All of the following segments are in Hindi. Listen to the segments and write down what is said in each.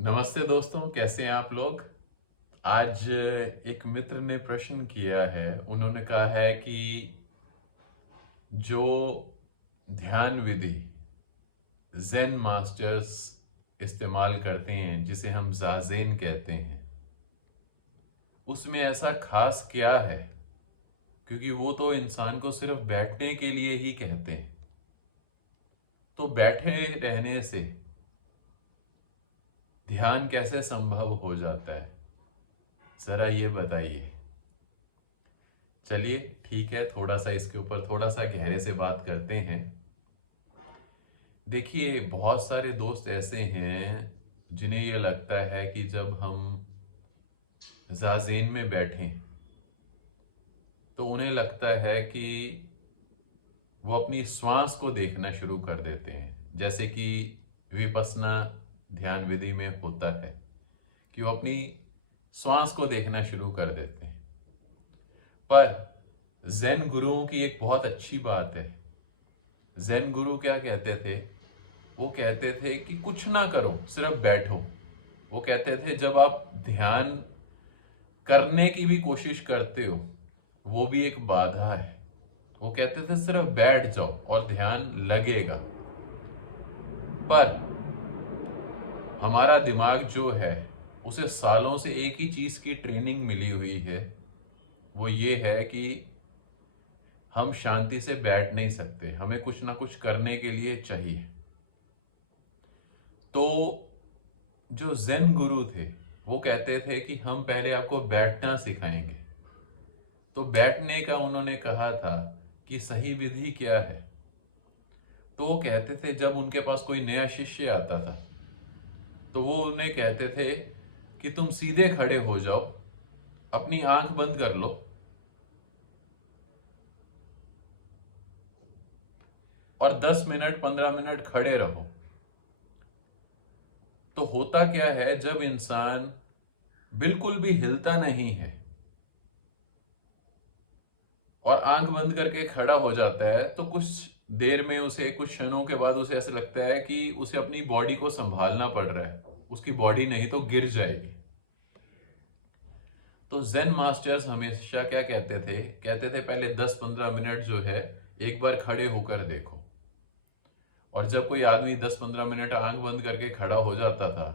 नमस्ते दोस्तों, कैसे हैं आप लोग। आज एक मित्र ने प्रश्न किया है। उन्होंने कहा है कि जो ध्यान विधि ज़ेन मास्टर्स इस्तेमाल करते हैं, जिसे हम ज़ाज़ेन कहते हैं, उसमें ऐसा खास क्या है, क्योंकि वो तो इंसान को सिर्फ बैठने के लिए ही कहते हैं। तो बैठे रहने से ध्यान कैसे संभव हो जाता है, ज़रा ये बताइए। चलिए ठीक है, थोड़ा सा इसके ऊपर थोड़ा सा गहरे से बात करते हैं। देखिए, बहुत सारे दोस्त ऐसे हैं जिन्हें ये लगता है कि जब हम जाज़ेन में बैठें तो उन्हें लगता है कि वो अपनी श्वास को देखना शुरू कर देते हैं, जैसे कि विपस्सना ध्यान विधि में होता है कि वो अपनी श्वास को देखना शुरू कर देते हैं। पर ज़ेन गुरुओं की एक बहुत अच्छी बात है। ज़ेन गुरु क्या कहते थे? वो कहते थे कि कुछ ना करो, सिर्फ बैठो। वो कहते थे जब आप ध्यान करने की भी कोशिश करते हो, वो भी एक बाधा है। वो कहते थे सिर्फ बैठ जाओ और ध्यान लगेगा। पर हमारा दिमाग जो है, उसे सालों से एक ही चीज की ट्रेनिंग मिली हुई है। वो ये है कि हम शांति से बैठ नहीं सकते, हमें कुछ ना कुछ करने के लिए चाहिए। तो जो ज़ेन गुरु थे, वो कहते थे कि हम पहले आपको बैठना सिखाएंगे। तो बैठने का उन्होंने कहा था कि सही विधि क्या है। तो वो कहते थे जब उनके पास कोई नया शिष्य आता था तो वो उन्हें कहते थे कि तुम सीधे खड़े हो जाओ, अपनी आंख बंद कर लो और 10 मिनट 15 मिनट खड़े रहो। तो होता क्या है, जब इंसान बिल्कुल भी हिलता नहीं है और आंख बंद करके खड़ा हो जाता है, तो कुछ देर में उसे, कुछ क्षणों के बाद उसे ऐसा लगता है कि उसे अपनी बॉडी को संभालना पड़ रहा है, उसकी बॉडी नहीं तो गिर जाएगी। तो ज़ेन मास्टर्स हमेशा क्या कहते थे पहले 10-15 मिनट जो है, एक बार खड़े होकर देखो। और जब कोई आदमी 10-15 मिनट आंख बंद करके खड़ा हो जाता था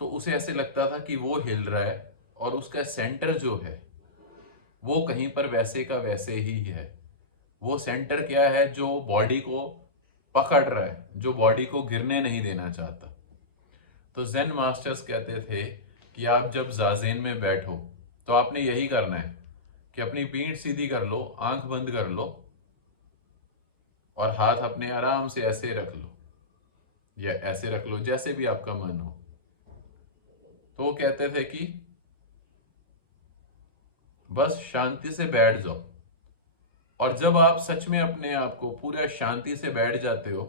तो उसे ऐसे लगता था कि वो हिल रहा है और उसका सेंटर जो है वो कहीं पर वैसे का वैसे ही है। वो सेंटर क्या है? जो बॉडी को पकड़ रहा है, जो बॉडी को गिरने नहीं देना चाहता। तो ज़ेन मास्टर्स कहते थे कि आप जब जाज़ेन में बैठो तो आपने यही करना है कि अपनी पीठ सीधी कर लो, आंख बंद कर लो और हाथ अपने आराम से ऐसे रख लो या ऐसे रख लो, जैसे भी आपका मन हो। तो वो कहते थे कि बस शांति से बैठ जाओ। और जब आप सच में अपने आप को पूरा शांति से बैठ जाते हो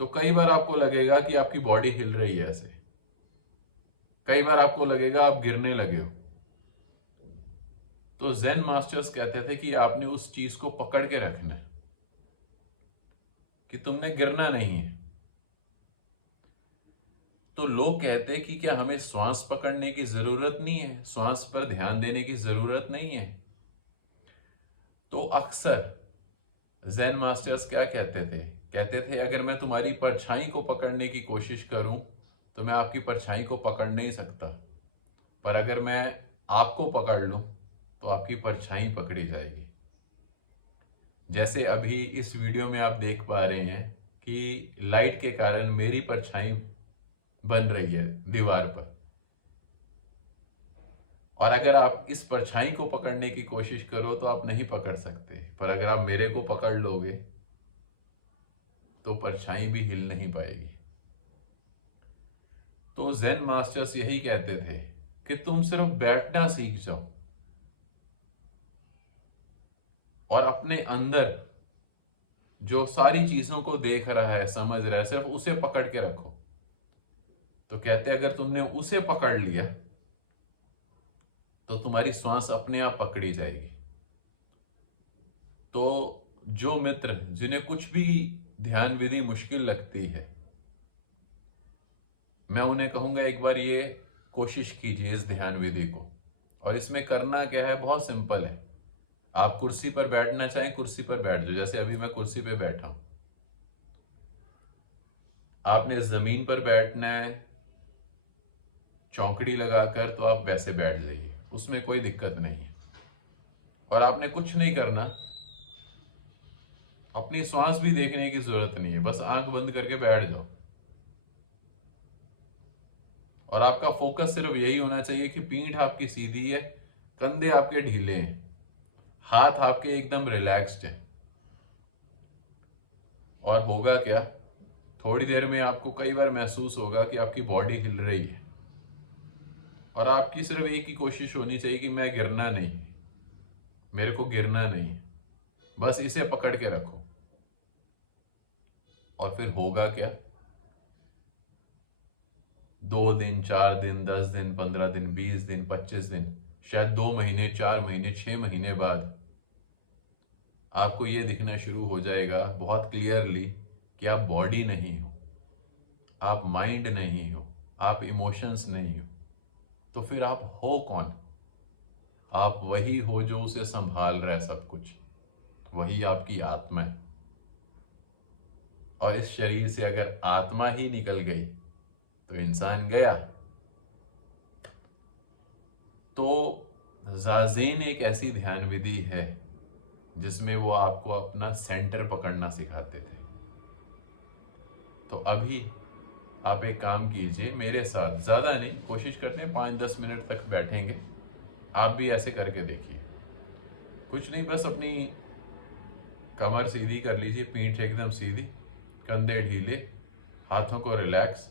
तो कई बार आपको लगेगा कि आपकी बॉडी हिल रही है ऐसे, कई बार आपको लगेगा आप गिरने लगे हो। तो ज़ेन मास्टर्स कहते थे कि आपने उस चीज को पकड़ के रखना है कि तुमने गिरना नहीं है। तो लोग कहते हैं कि क्या हमें श्वास पकड़ने की जरूरत नहीं है, श्वास पर ध्यान देने की जरूरत नहीं है? तो अक्सर ज़ेन मास्टर्स क्या कहते थे अगर मैं तुम्हारी परछाई को पकड़ने की कोशिश करूं तो मैं आपकी परछाई को पकड़ नहीं सकता, पर अगर मैं आपको पकड़ लूं तो आपकी परछाई पकड़ी जाएगी। जैसे अभी इस वीडियो में आप देख पा रहे हैं कि लाइट के कारण मेरी परछाई बन रही है दीवार पर, और अगर आप इस परछाई को पकड़ने की कोशिश करो तो आप नहीं पकड़ सकते, पर अगर आप मेरे को पकड़ लोगे तो परछाई भी हिल नहीं पाएगी। तो ज़ेन मास्टर्स यही कहते थे कि तुम सिर्फ बैठना सीख जाओ और अपने अंदर जो सारी चीजों को देख रहा है, समझ रहा है, सिर्फ उसे पकड़ के रखो। तो कहते अगर तुमने उसे पकड़ लिया तो तुम्हारी श्वास अपने आप पकड़ी जाएगी। तो जो मित्र जिन्हें कुछ भी ध्यान विधि मुश्किल लगती है, मैं उन्हें कहूंगा एक बार ये कोशिश कीजिए इस ध्यान विधि को। और इसमें करना क्या है, बहुत सिंपल है। आप कुर्सी पर बैठना चाहें कुर्सी पर बैठ जाओ, जैसे अभी मैं कुर्सी पे बैठा हूं। आपने जमीन पर बैठना है चौकड़ी लगाकर, तो आप वैसे बैठ जाइए, उसमें कोई दिक्कत नहीं है। और आपने कुछ नहीं करना, अपनी श्वास भी देखने की जरूरत नहीं है, बस आंख बंद करके बैठ जाओ। और आपका फोकस सिर्फ यही होना चाहिए कि पीठ आपकी सीधी है, कंधे आपके ढीले हैं, हाथ आपके एकदम रिलैक्स्ड हैं। और होगा क्या, थोड़ी देर में आपको कई बार महसूस होगा कि आपकी बॉडी हिल रही है। और आपकी सिर्फ एक ही कोशिश होनी चाहिए कि मैं गिरना नहीं, मेरे को गिरना नहीं, बस इसे पकड़ के रखो। और फिर होगा क्या, 2 दिन, 4 दिन, 10 दिन, 15 दिन, 20 दिन, 25 दिन, शायद 2 महीने, 4 महीने, 6 महीने बाद आपको यह दिखना शुरू हो जाएगा बहुत क्लियरली कि आप बॉडी नहीं हो, आप माइंड नहीं हो, आप इमोशंस नहीं हो। तो फिर आप हो कौन? आप वही हो जो उसे संभाल रहा है सब कुछ, वही आपकी आत्मा है। और इस शरीर से अगर आत्मा ही निकल गई तो इंसान गया। तो जाजेन एक ऐसी ध्यान विधि है जिसमें वो आपको अपना सेंटर पकड़ना सिखाते थे। तो अभी आप एक काम कीजिए मेरे साथ, ज़्यादा नहीं, कोशिश करते हैं 5-10 मिनट तक बैठेंगे। आप भी ऐसे करके देखिए। कुछ नहीं, बस अपनी कमर सीधी कर लीजिए, पीठ एकदम सीधी, कंधे ढीले, हाथों को रिलैक्स,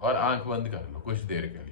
और आंख बंद कर लो कुछ देर के लिए।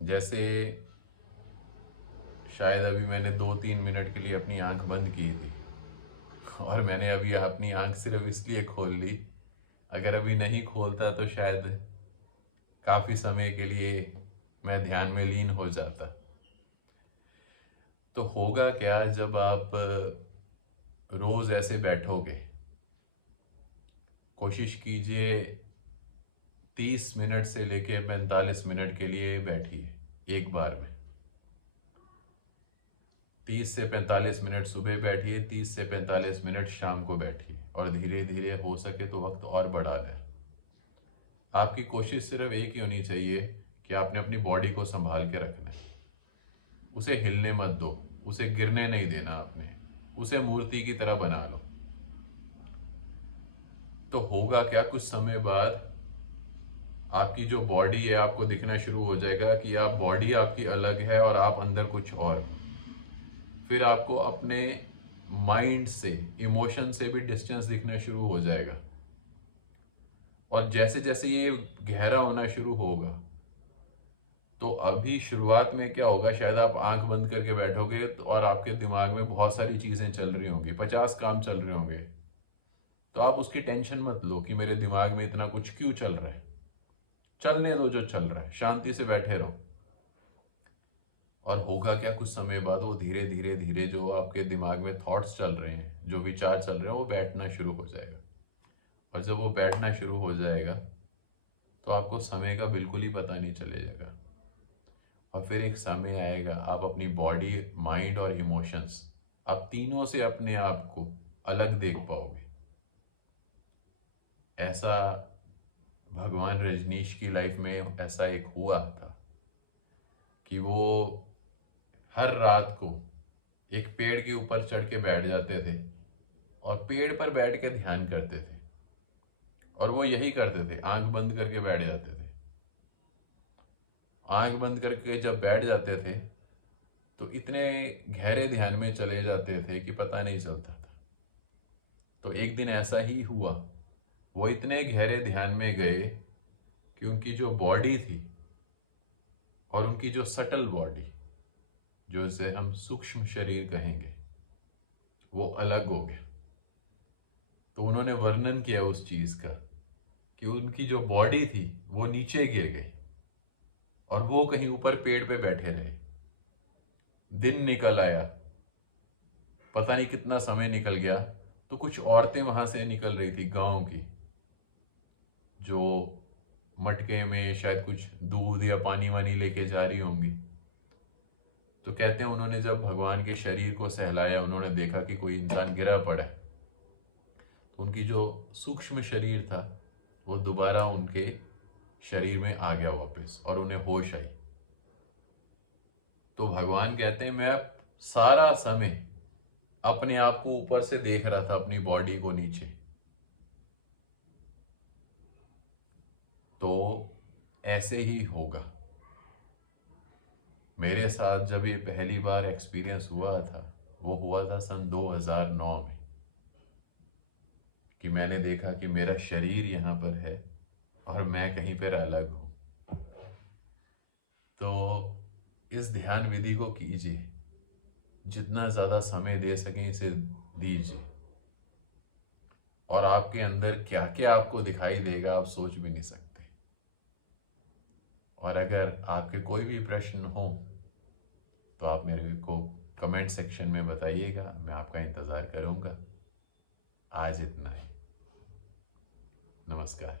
जैसे शायद अभी मैंने 2-3 मिनट के लिए अपनी आंख बंद की थी और मैंने अभी अपनी आंख सिर्फ इसलिए खोल ली, अगर अभी नहीं खोलता तो शायद काफ़ी समय के लिए मैं ध्यान में लीन हो जाता। तो होगा क्या जब आप रोज़ ऐसे बैठोगे, कोशिश कीजिए 30 मिनट से लेके 45 मिनट के लिए बैठिए एक बार में। 30 से 45 मिनट सुबह बैठिए, 30 से 45 मिनट शाम को बैठिए और धीरे धीरे हो सके तो वक्त और बढ़ा लें। आपकी कोशिश सिर्फ एक ही होनी चाहिए कि आपने अपनी बॉडी को संभाल के रखना है। उसे हिलने मत दो, उसे गिरने नहीं देना आपने, उसे मूर्ति की तरह बना लो। तो होगा क्या, कुछ समय बाद आपकी जो बॉडी है आपको दिखना शुरू हो जाएगा कि आप बॉडी आपकी अलग है और आप अंदर कुछ और। फिर आपको अपने माइंड से, इमोशन से भी डिस्टेंस दिखना शुरू हो जाएगा। और जैसे जैसे ये गहरा होना शुरू होगा, तो अभी शुरुआत में क्या होगा, शायद आप आंख बंद करके बैठोगे तो और आपके दिमाग में बहुत सारी चीज़ें चल रही होंगी, 50 काम चल रहे होंगे। तो आप उसकी टेंशन मत लो कि मेरे दिमाग में इतना कुछ क्यों चल रहा है। चलने दो जो चल रहा है, शांति से बैठे रहो। और होगा क्या, कुछ समय बाद वो धीरे धीरे धीरे जो आपके दिमाग में थॉट्स चल रहे हैं, जो विचार चल रहे हैं, वो बैठना शुरू हो जाएगा। और जब वो बैठना शुरू हो जाएगा तो आपको समय का बिल्कुल ही पता नहीं चलेगा। और फिर एक समय आएगा आप अपनी बॉडी, माइंड और इमोशंस, आप तीनों से अपने आप को अलग देख पाओगे। ऐसा भगवान रजनीश की लाइफ में ऐसा एक हुआ था कि वो हर रात को एक पेड़ के ऊपर चढ़ के बैठ जाते थे और पेड़ पर बैठ के ध्यान करते थे। और वो यही करते थे, आंख बंद करके बैठ जाते थे। आंख बंद करके जब बैठ जाते थे तो इतने गहरे ध्यान में चले जाते थे कि पता नहीं चलता था। तो एक दिन ऐसा ही हुआ, वो इतने गहरे ध्यान में गए कि उनकी जो बॉडी थी और उनकी जो सटल बॉडी, जो इसे हम सूक्ष्म शरीर कहेंगे, वो अलग हो गया। तो उन्होंने वर्णन किया उस चीज का कि उनकी जो बॉडी थी वो नीचे गिर गई और वो कहीं ऊपर पेड़ पे बैठे रहे। दिन निकल आया, पता नहीं कितना समय निकल गया, तो कुछ औरतें वहां से निकल रही थी गांव की, जो मटके में शायद कुछ दूध या पानी वानी लेके जा रही होंगी। तो कहते हैं उन्होंने जब भगवान के शरीर को सहलाया, उन्होंने देखा कि कोई इंसान गिरा पड़ा है। तो उनकी जो सूक्ष्म शरीर था वो दोबारा उनके शरीर में आ गया वापस और उन्हें होश आई। तो भगवान कहते हैं मैं सारा समय अपने आप को ऊपर से देख रहा था, अपनी बॉडी को नीचे। तो ऐसे ही होगा। मेरे साथ जब ये पहली बार एक्सपीरियंस हुआ था, वो हुआ था सन 2009 में, कि मैंने देखा कि मेरा शरीर यहाँ पर है और मैं कहीं पर अलग हूँ। तो इस ध्यान विधि को कीजिए, जितना ज़्यादा समय दे सकें इसे दीजिए। और आपके अंदर क्या क्या आपको दिखाई देगा आप सोच भी नहीं सकते। और अगर आपके कोई भी प्रश्न हो तो आप मेरे को कमेंट सेक्शन में बताइएगा, मैं आपका इंतज़ार करूँगा। आज इतना ही। नमस्कार।